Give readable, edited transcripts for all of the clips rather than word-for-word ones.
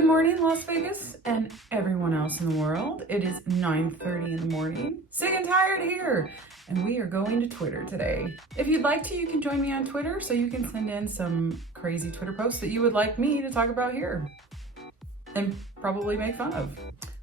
Good morning, Las Vegas and everyone else in the world. It is 9:30 in the morning. Sick and tired here. And we are going to Twitter today. If you'd like to, you can join me on Twitter so you can send in some crazy Twitter posts that you would like me to talk about here and probably make fun of.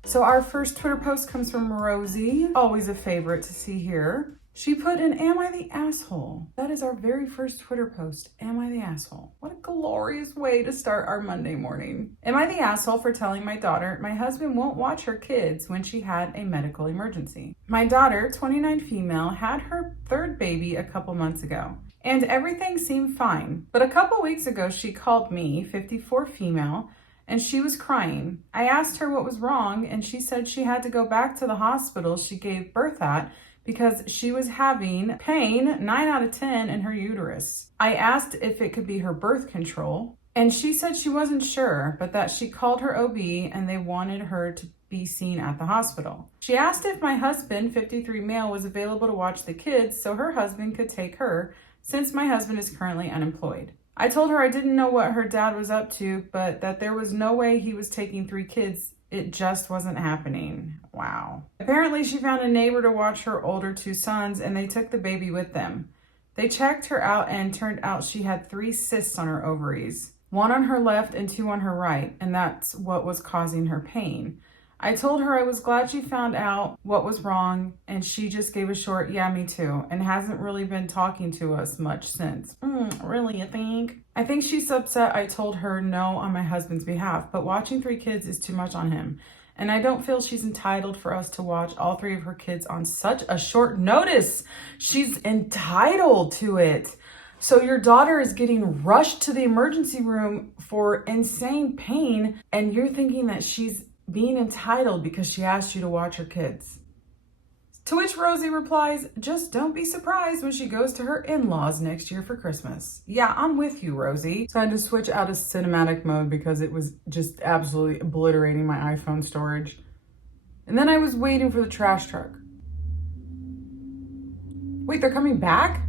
So our first Twitter post comes from Rosie, always a favorite to see here. She put in, "Am I the asshole?" That is our very first Twitter post. Am I the asshole? What a glorious way to start our Monday morning. Am I the asshole for telling my daughter my husband won't watch her kids when she had a medical emergency? My daughter, 29 female, had her third baby a couple months ago, and everything seemed fine. But a couple weeks ago, she called me, 54 female, and she was crying. I asked her what was wrong, and she said she had to go back to the hospital she gave birth at because she was having pain 9 out of 10 in her uterus. I asked if it could be her birth control, and she said she wasn't sure, but that she called her OB and they wanted her to be seen at the hospital. She asked if my husband, 53 male, was available to watch the kids so her husband could take her, since my husband is currently unemployed. I told her I didn't know what her dad was up to, but that there was no way he was taking 3 kids. It just wasn't happening. Wow. Apparently she found a neighbor to watch her older 2 sons and they took the baby with them. They checked her out and turned out she had 3 cysts on her ovaries, 1 on her left and 2 on her right, and that's what was causing her pain. I told her I was glad she found out what was wrong, and she just gave a short, "Yeah, me too," and hasn't really been talking to us much since. Really, you think? I think she's upset I told her no on my husband's behalf, but watching 3 kids is too much on him, and I don't feel she's entitled for us to watch all 3 of her kids on such a short notice. She's entitled to it. So your daughter is getting rushed to the emergency room for insane pain, and you're thinking that she's being entitled because she asked you to watch her kids. To which Rosie replies, "Just don't be surprised when she goes to her in-laws next year for Christmas." Yeah, I'm with you, Rosie. So I had to switch out of cinematic mode because it was just absolutely obliterating my iPhone storage. And then I was waiting for the trash truck. Wait, they're coming back?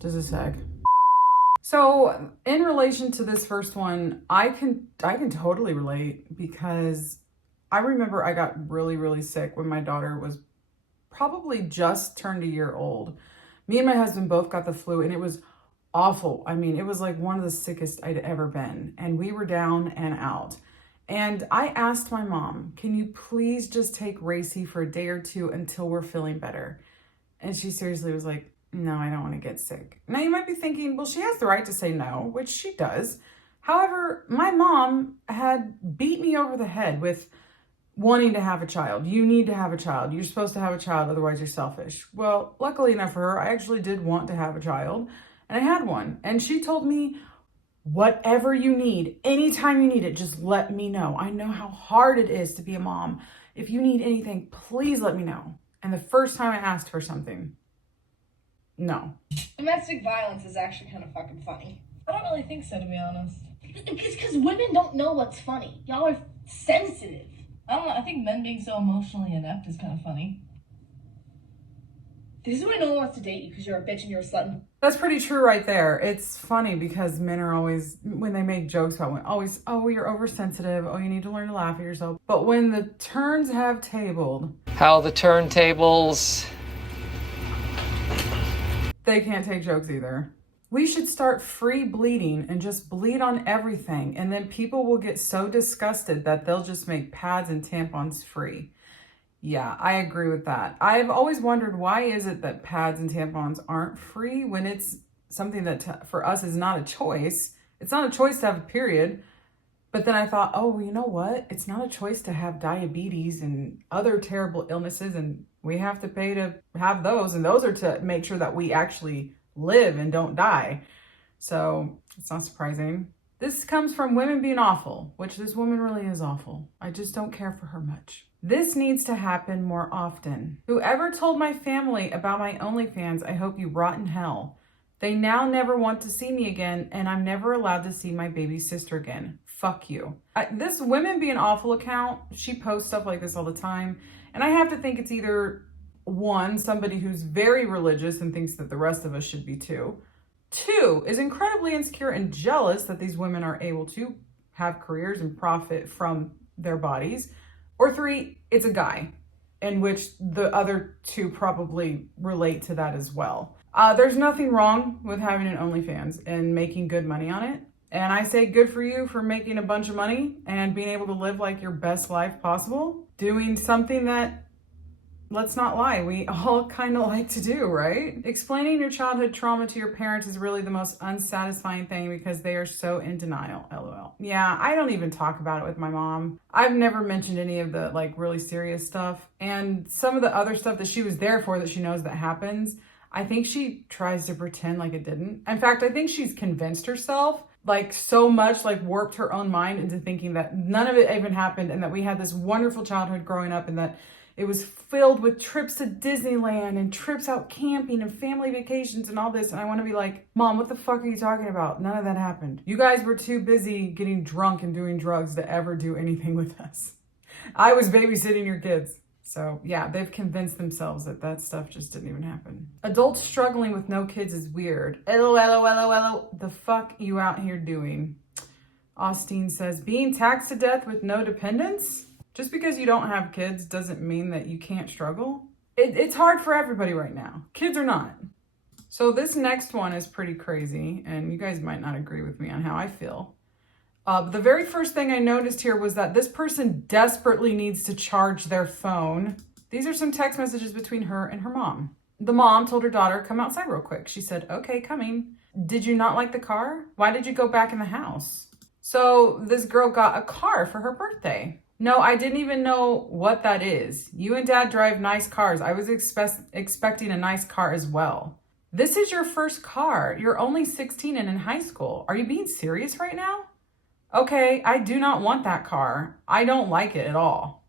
Just a sec. So in relation to this first one, I can totally relate because I remember I got really sick when my daughter was probably just turned a year old. Me and my husband both got the flu and it was awful. I mean, it was like one of the sickest I'd ever been, and we were down and out. And I asked my mom, "Can you please just take Racy for a day or 2 until we're feeling better?" And she seriously was like, "No, I don't want to get sick." Now you might be thinking, well, she has the right to say no, which she does. However, my mom had beat me over the head with wanting to have a child. You need to have a child. You're supposed to have a child, otherwise you're selfish. Well, luckily enough for her, I actually did want to have a child, and I had one. And she told me, "Whatever you need, anytime you need it, just let me know. I know how hard it is to be a mom. If you need anything, please let me know." And the first time I asked for something, no. Domestic violence is actually kind of fucking funny. I don't really think so, to be honest. It's because women don't know what's funny. Y'all are sensitive. I don't know. I think men being so emotionally inept is kind of funny. This is why no one wants to date you, because you're a bitch and you're a slut. That's pretty true right there. It's funny because men are always, when they make jokes about women, always, "Oh, you're oversensitive. Oh, you need to learn to laugh at yourself." But when the turns have tabled, how the turntables... they can't take jokes either. We should start free bleeding and just bleed on everything. And then people will get so disgusted that they'll just make pads and tampons free. Yeah, I agree with that. I've always wondered, why is it that pads and tampons aren't free when it's something that for us is not a choice? It's not a choice to have a period. But then I thought, oh, well, you know what? It's not a choice to have diabetes and other terrible illnesses, and we have to pay to have those, and those are to make sure that we actually live and don't die. So it's not surprising. This comes from Women Being Awful, which this woman really is awful. I just don't care for her much. "This needs to happen more often. Whoever told my family about my OnlyFans, I hope you rot in hell. They now never want to see me again, and I'm never allowed to see my baby sister again. Fuck you." This Women Being Awful account, she posts stuff like this all the time. And I have to think it's either one, somebody who's very religious and thinks that the rest of us should be too. Two, is incredibly insecure and jealous that these women are able to have careers and profit from their bodies. Or three, it's a guy, in which the other two probably relate to that as well. There's nothing wrong with having an OnlyFans and making good money on it. And I say good for you for making a bunch of money and being able to live like your best life possible. Doing something that, let's not lie, we all kind of like to do, right? Explaining your childhood trauma to your parents is really the most unsatisfying thing because they are so in denial, LOL. Yeah, I don't even talk about it with my mom. I've never mentioned any of the like really serious stuff. And some of the other stuff that she was there for that she knows that happens, I think she tries to pretend like it didn't. In fact, I think she's convinced herself like so much, like warped her own mind into thinking that none of it even happened and that we had this wonderful childhood growing up and that it was filled with trips to Disneyland and trips out camping and family vacations and all this. And I want to be like, Mom, what the fuck are you talking about? None of that happened. You guys were too busy getting drunk and doing drugs to ever do anything with us. I was babysitting your kids. So yeah, they've convinced themselves that that stuff just didn't even happen. Adults struggling with no kids is weird. LOL. The fuck you out here doing? Austin says, being taxed to death with no dependents? Just because you don't have kids doesn't mean that you can't struggle. It's hard for everybody right now. Kids or not. So this next one is pretty crazy, and you guys might not agree with me on how I feel. The very first thing I noticed here was that this person desperately needs to charge their phone. These are some text messages between her and her mom. The mom told her daughter, come outside real quick. She said, okay, coming. Did you not like the car? Why did you go back in the house? So this girl got a car for her birthday. No, I didn't even know what that is. You and Dad drive nice cars. I was expecting a nice car as well. This is your first car. You're only 16 and in high school. Are you being serious right now? Okay, I do not want that car. I don't like it at all.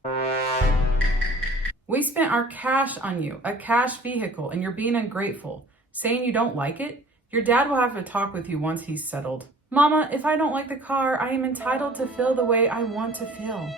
We spent our cash on you, a cash vehicle, and you're being ungrateful. Saying you don't like it? Your dad will have to talk with you once he's settled. Mama, if I don't like the car, I am entitled to feel the way I want to feel.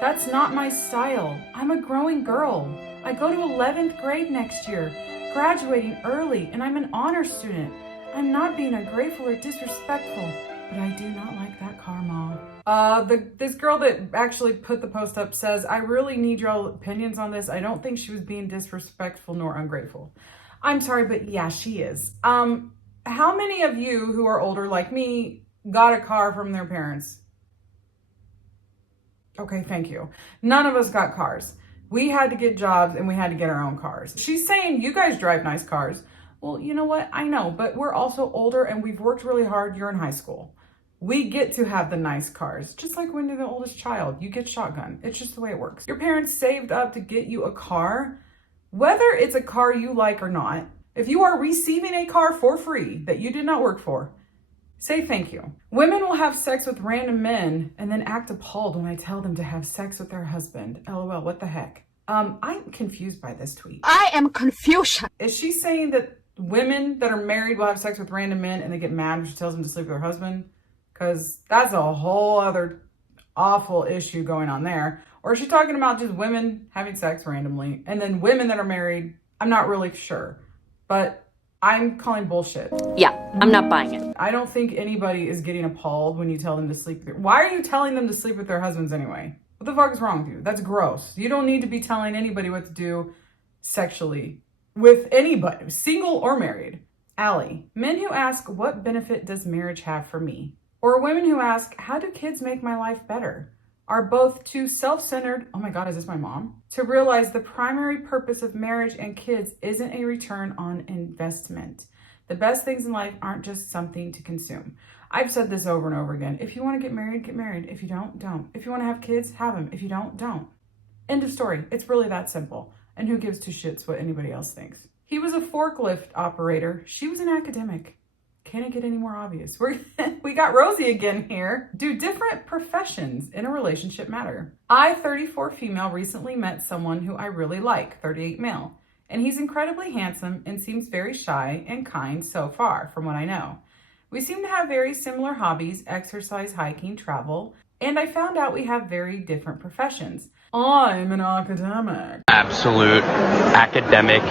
That's not my style. I'm a growing girl. I go to 11th grade next year, graduating early, and I'm an honor student. I'm not being ungrateful or disrespectful, but I do not like that car, Ma. This girl that actually put the post up says, I really need your opinions on this. I don't think she was being disrespectful nor ungrateful. I'm sorry, but yeah, she is. How many of you who are older like me got a car from their parents? Okay, thank you. None of us got cars. We had to get jobs and we had to get our own cars. She's saying you guys drive nice cars. Well, you know what? I know, but we're also older and we've worked really hard. You're in high school. We get to have the nice cars. Just like when you're the oldest child, you get shotgun. It's just the way it works. Your parents saved up to get you a car, whether it's a car you like or not. If you are receiving a car for free that you did not work for, say thank you. Women will have sex with random men and then act appalled when I tell them to have sex with their husband. LOL, what the heck? I'm confused by this tweet. I am confused. Is she saying that women that are married will have sex with random men and they get mad when she tells them to sleep with their husband? Because that's a whole other awful issue going on there. Or is she talking about just women having sex randomly and then women that are married? I'm not really sure. But I'm calling bullshit. Yeah, I'm not buying it. I don't think anybody is getting appalled when you tell them to sleep with why are you telling them to sleep with their husbands anyway? What the fuck is wrong with you? That's gross. You don't need to be telling anybody what to do sexually with anybody, single or married. Allie, men who ask, what benefit does marriage have for me? Or women who ask, how do kids make my life better? Are both too self-centered, oh my God, is this my mom? To realize the primary purpose of marriage and kids isn't a return on investment. The best things in life aren't just something to consume. I've said this over and over again. If you want to get married, get married. If you don't, don't. If you want to have kids, have them. If you don't, don't. End of story. It's really that simple. And who gives two shits what anybody else thinks? He was a forklift operator. She was an academic. Can it get any more obvious? We got Rosie again here. Do different professions in a relationship matter? I, 34 female, recently met someone who I really like, 38 male. And he's incredibly handsome and seems very shy and kind so far, from what I know. We seem to have very similar hobbies, exercise, hiking, travel, and I found out we have very different professions. I'm an academic. Absolute academic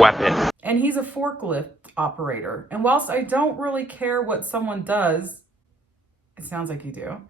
weapon. And he's a forklift operator. And whilst I don't really care what someone does, it sounds like you do,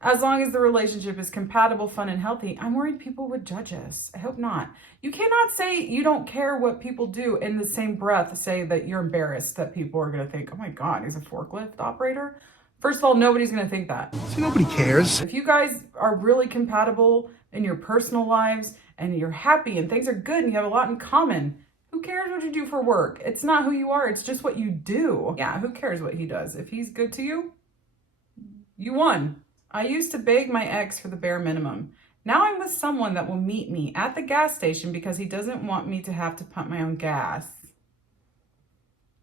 as long as the relationship is compatible, fun, and healthy, I'm worried people would judge us. I hope not. You cannot say you don't care what people do in the same breath say that you're embarrassed that people are going to think, oh my God, he's a forklift operator. First of all, nobody's going to think that. So nobody cares. If you guys are really compatible in your personal lives and you're happy and things are good and you have a lot in common, who cares what you do for work? It's not who you are. It's just what you do. Yeah, who cares what he does? If he's good to you, you won. I used to beg my ex for the bare minimum. Now I'm with someone that will meet me at the gas station because he doesn't want me to have to pump my own gas.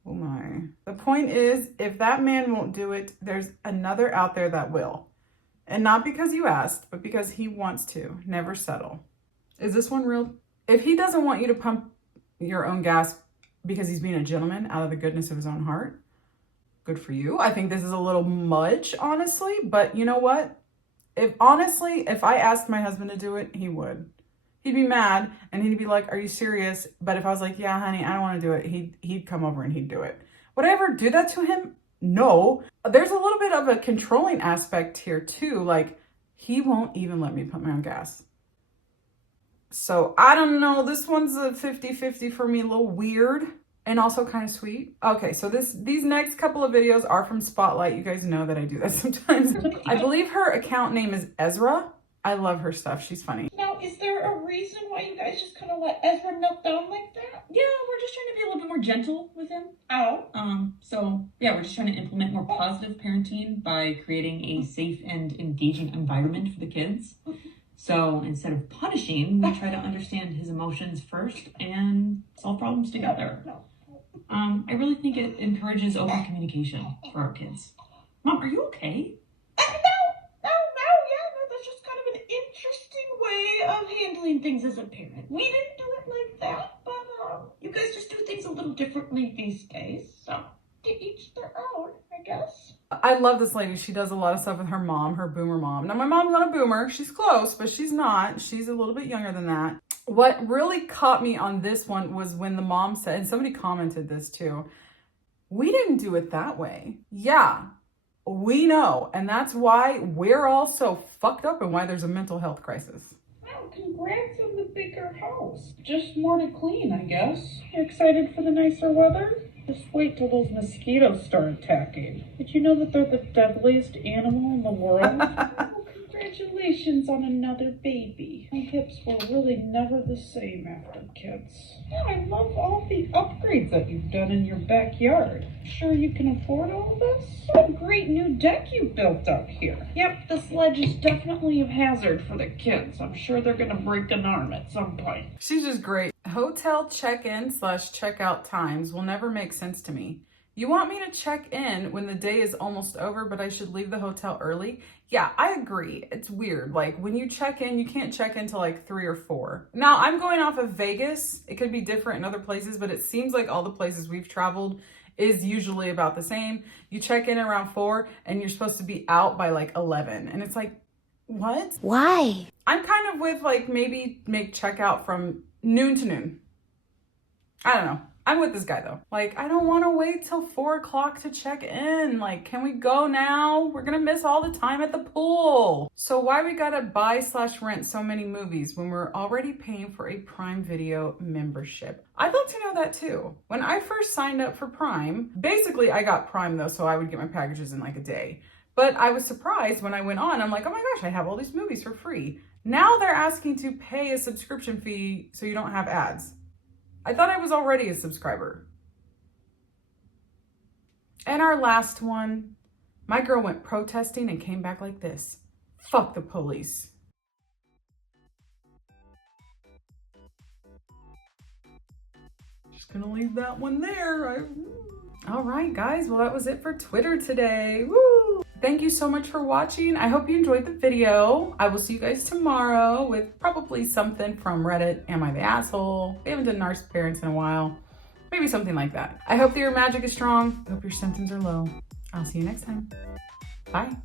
Oh my. The point is, if that man won't do it, there's another out there that will. And not because you asked, but because he wants to. Never settle. Is this one real? If he doesn't want you to pump your own gas because he's being a gentleman out of the goodness of his own heart, good for you. I think this is a little much, honestly, but you know what? If I asked my husband to do it, he would. He'd be mad and he'd be like, are you serious? But if I was like, yeah, honey, I don't want to do it, he'd come over and he'd do it. Would I ever do that to him? No. There's a little bit of a controlling aspect here too. Like, he won't even let me put my own gas. So I don't know. This one's a 50-50 for me, a little weird. And also kind of sweet. Okay, so these next couple of videos are from Spotlight. You guys know that I do that sometimes. I believe her account name is Ezra. I love her stuff. She's funny. Now, is there a reason why you guys just kind of let Ezra melt down like that? Yeah, we're just trying to be a little bit more gentle with him. Oh. So yeah, we're just trying to implement more positive parenting by creating a safe and engaging environment for the kids. So instead of punishing, we try to understand his emotions first and solve problems together. I really think it encourages open communication for our kids. Mom, are you okay? That's just kind of an interesting way of handling things as a parent. We didn't do it like that, but you guys just do things a little differently these days. So to each their own, I guess. I love this lady. She does a lot of stuff with her mom, her boomer mom. Now, my mom's not a boomer. She's close, but she's not. She's a little bit younger than that. What really caught me on this one was when the mom said, and somebody commented this too, we didn't do it that way. Yeah, we know. And that's why we're all so fucked up and why there's a mental health crisis. Wow, congrats on the bigger house. Just more to clean, I guess. You excited for the nicer weather? Just wait till those mosquitoes start attacking. Did you know that they're the deadliest animal in the world? Oh, congratulations on another baby. My hips were really never the same after kids. Yeah, I love all the upgrades that you've done in your backyard. Sure you can afford all of this? What a great new deck you built up here. Yep, this ledge is definitely a hazard for the kids. I'm sure they're gonna break an arm at some point. She's just great. Hotel check-in/checkout times will never make sense to me. You want me to check in when the day is almost over, but I should leave the hotel early? Yeah, I agree. It's weird. Like, when you check in, you can't check in till like 3 or 4. Now, I'm going off of Vegas. It could be different in other places, but it seems like all the places we've traveled is usually about the same. You check in around 4 and you're supposed to be out by like 11. And it's like, what? Why? I'm kind of with like maybe make checkout from noon to noon. I don't know. I'm with this guy though. Like, I don't want to wait till 4 o'clock to check in. Like, can we go now? We're gonna miss all the time at the pool. So why we gotta buy/rent so many movies when we're already paying for a Prime Video membership? I'd like to know that too. When I first signed up for Prime, basically I got Prime though, so I would get my packages in like a day. But I was surprised when I went on, I'm like, oh my gosh, I have all these movies for free. Now they're asking to pay a subscription fee so you don't have ads. I thought I was already a subscriber. And our last one, my girl went protesting and came back like this. Fuck the police. Just gonna leave that one there. All right, guys. Well, that was it for Twitter today. Woo! Thank you so much for watching. I hope you enjoyed the video. I will see you guys tomorrow with probably something from Reddit. Am I the asshole? We haven't done narcissist parents in a while. Maybe something like that. I hope that your magic is strong. I hope your symptoms are low. I'll see you next time. Bye.